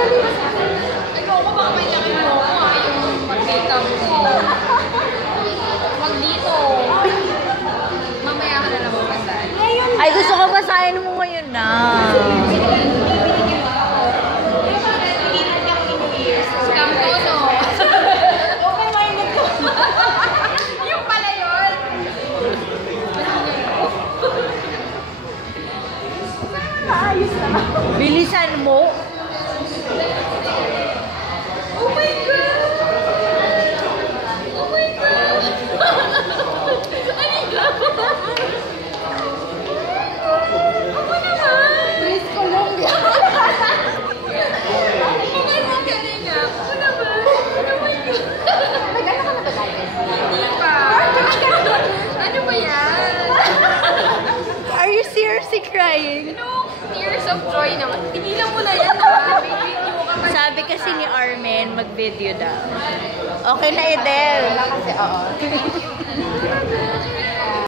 Ayoko baka may laki mo ako yung mag-makeup mo. Wag dito. Mamaya ka na lang magpasal. Ay, gusto ko basahin mo ngayon na. Scam to, no? Open-minded ko. Yung pala yun. Maayos na. Bilisan mo. Oh my God! Oh my God! Ano yun? Ako naman! Miss Colombia. Bakit mo galing nga? Ako naman! Oh my God! Nag-ano ka na ba tayo? Hindi pa! Ano ba yan? Are you seriously crying? No, tears of joy naman. Tigilan mo na yan ha. May video ka pa. Sabi kasi ni Armen, mag-video daw. Okay na, Edel. Wala kasi, oo.